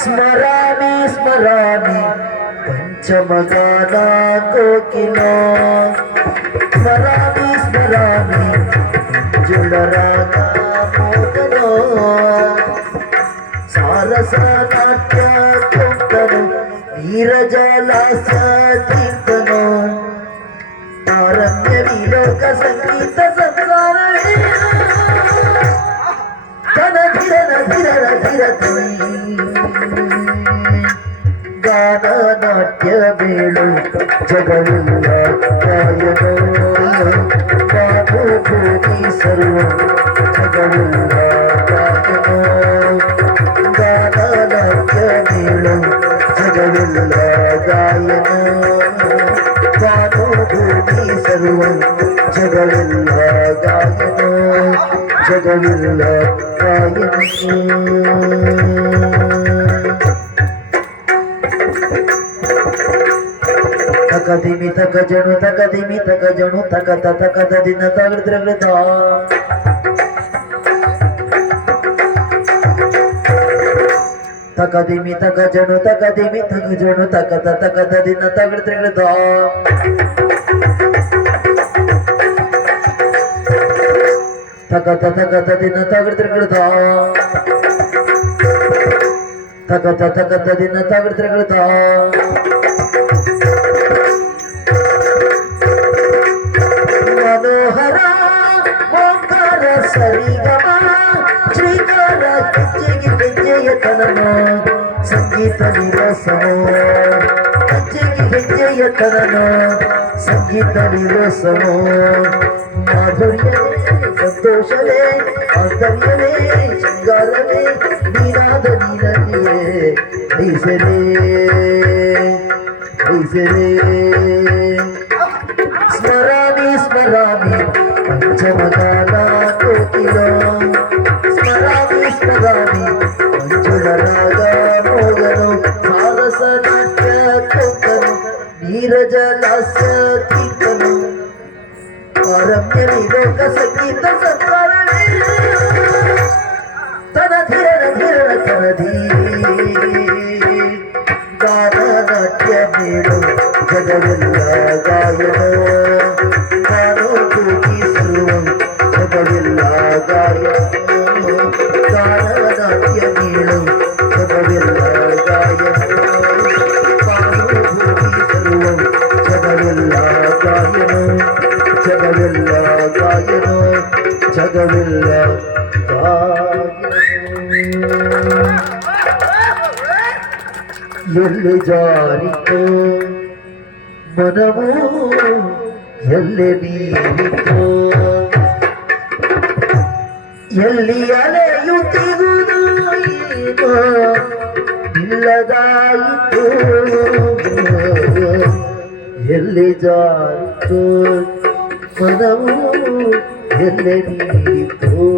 ಸ್ಮರಾಮಿ ಸ್ಮರಾಮಿ ಪಂಚಮಗಾನ ಕೋಕಿಲೋ ಸ್ಮರಾಮಿ ಸ್ಮರಾಮಿ ಜುಳರಾಗ ಮೋಗನೋ ಸಾರಸ ನಾಟ್ಯ ಕೊಂಕನು ನೀರಜಲಾಸ ಕೀರ್ತನೋ ತಾರಮ್ಯ ವಿಲೋಕ ಸಂಗೀತ ಸಂಸಾರವೇ ತನ ಧಿರನ ಧಿರನ ಧಿರತೈ ಗಾನ ನಾಟ್ಯ ಬೇಳು ಜಗವಿಲ್ಲ ಗಾಯನೋ ಬಾಬು ಭೂಮಿ ಸರ್ವ ಜಗವಿಲ್ಲ ಗಾಯನೋ ಗಾನ ನಾಟ್ಯ ಬೇಳು ಜಗವಿಲ್ಲ ಗಾಯನೋ ಬಾಬು ಭೂಮಿ ಸರ್ವ ಜಗವಿಲ್ಲ ಗಾಯನೋ ಜಗವಿಲ್ಲ ಗಾಯನೋ ತಕದಿಮಿ ತಕ ಜಣು ತಕದಿಮಿ ತಕ ಜಣು ತಕತ ತಕದ ದಿನ ತಗದ್ರಗದ ತಕದಿಮಿ ತಕ ಜಣು ತಕದಿಮಿ ತಕ ಜಣು ತಕತ ತಕದ ದಿನ ತಗದ್ರಗದ ತಕತ ತಕದ ದಿನ ತಗದ್ರಗದ ತಕತ ತಕದ ದಿನ ತಗದ್ರಗದ ಮನೋಹರ ಓಂಕಾರ ಸರಿಗಮ ಶ್ರೀಕಾರ ಹೆಜ್ಜೆಗೆ ಹೆಜ್ಜೆಯ ತನನೋ ಸಂಗೀತ ನಿರಸಮೋ ಹೆಜ್ಜೆಗೆ ಹೆಜ್ಜೆಯ ತನನೋ ಸಂಗೀತ ನಿರಸಮೋ ಮಾಧುರ್ಯವೇ ಸಂತೋಷವೇ ಆಂತರ್ಯವೇ ಶೃಂಗಾರವೇ ನೀನಾದ ನೀನಲ್ಲಿಯೇ ಐಸರೇ ಐಸರೇ ಸ್ಮರಾಮಿ ಸ್ಮರಾಮಿ ಪಂಚಮಗಾನ ಕೋಕಿಲೋ ಸ್ಮರಾಮಿ ಸ್ಮರಾಮಿ ಪಂಚುಳರಾಗ ಮೋಗನು ಸಾರಸ ನಾಟ್ಯ ಕೊಂಕನು ನೀರಜಲಾಸ ಕೀರ್ತನು ಪಾರಮ್ಯ ವಿಲೋಕ ಸಂಗೀತ ಸಂಸಾರವೇ ತನ ಧಿರಣ ಧಿರಣ ತನಧೀ ಗಾನ ನಾಟ್ಯ ಮೇಳು ಜಗವೆಲ್ಲ ಗಾಯನೋ ಗಾನೋ ಕೂಗಿಸುವ ಜಗವೆಲ್ಲ ಗಾಯನೋ ಗಾನ ನಾಟ್ಯ ಮೇಳು ಜಗವೆಲ್ಲ ಗಾಯನೋ ಗಾನೋ ಕೂಗಿಸುವ ಜಗವೆಲ್ಲ ಗಾಯನೋ ಜಗವೆಲ್ಲ ಗಾಯನೋ ಜಗವೆಲ್ಲ ಗಾಯನೋ ಎಲ್ಲಿ ಜಾರಿತೋ ಮನವೋ ಎಲ್ಲಿ ನೀರಿತೋ ಎಲ್ಲಿ ಅಲೆಯುತ್ತಿರುವುದು ಏನೋ ಇಲ್ಲದಾಯಿತು ಎಲ್ಲಿ ಜಾರಿತೋ ಮನವೋ ಎಲ್ಲಿ ನೀರಿತೋ